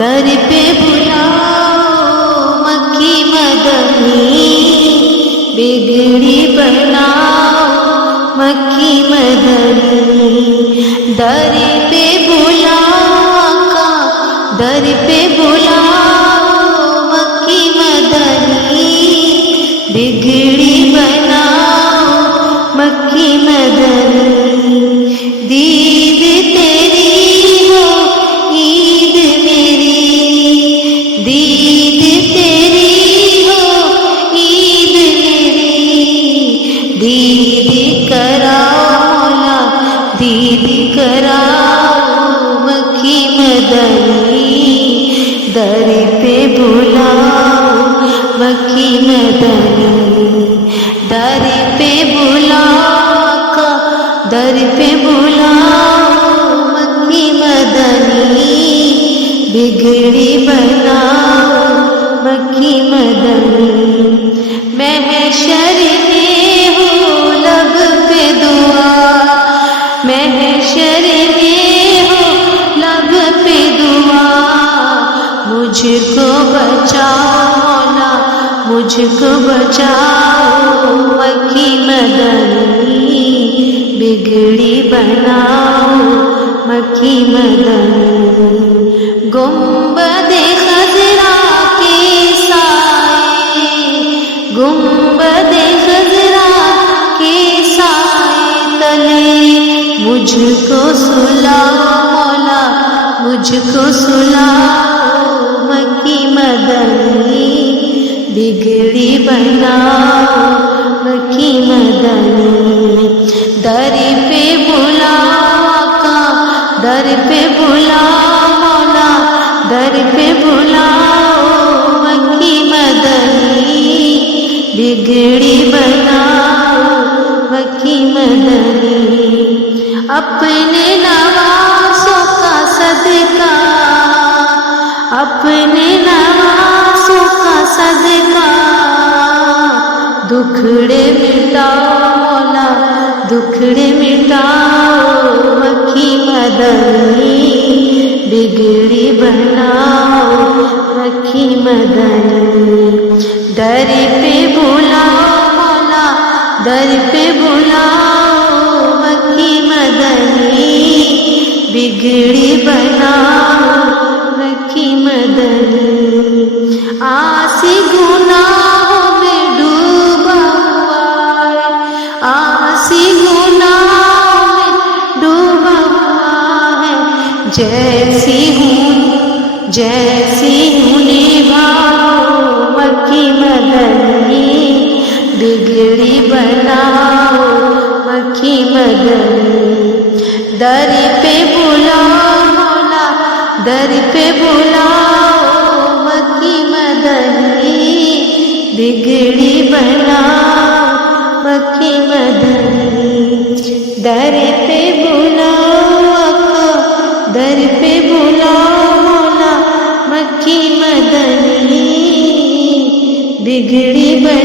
در پہ بلاؤ مکی مدنی، بگڑی بناؤ مکی مدنی، در پہ بلاؤ آقا، در پہ بلاؤ مکی مدنی، بگڑی بناؤ مکی مدنی، دید تیری ہو عید میری، دید تیری ہو عید میری، دید کراؤ مولا، دید کراؤ مکی مدنی، در پہ بلاؤ مکی مدنی، در پہ بلاؤ آقا، در پہ بلاؤ مکی مدنی، بگڑی بناؤ مکی مدنی، محشر میں ہو لب پہ دعا، محشر میں ہو لب پہ دعا، مجھ کو بچاؤ مولا، مجھ کو بچاؤ مکی مدنی، بگڑی بناؤ مکی مدنی، گنبد خضرا کے سائے، گنبد خضرا کے سائے تلے، مجھ کو سلاؤ مولا، مجھ کو سلاؤ مکی مدنی، بگڑی بناؤ مکی مدنی، در پہ بلاؤ آقا، در پہ بلاؤ مولا، در پہ بلاؤ مکی مدنی، بگڑی بناؤ مکی مدنی، اپنے نوازوں کا صدقہ، اپنے نوازوں کا صدقہ، دکھڑے مٹاؤ مولا، دکھڑے مٹاؤ مکی مدنی، بگڑی بناؤ مکی مدنی، در پہ بلاؤ مولا، در پہ بلاؤ مکی مدنی، بگڑی بناؤ مکی مدنی، آسی گناہوں میں ڈوبا ہوا ہے، آسی گناہوں میں ڈوبا ہوا ہے، جیسی ہوں نبھاؤ مکی مدنی، بگڑی بناؤ مکی مدنی، در پہ بلاؤ مولا، در پہ بلاؤ مکی مدنی، بگڑی بناؤ مکی مدنی، در پہ بلاؤ آقا، در پہ بلاؤ مولا مکی مدنی، بگڑی بناؤ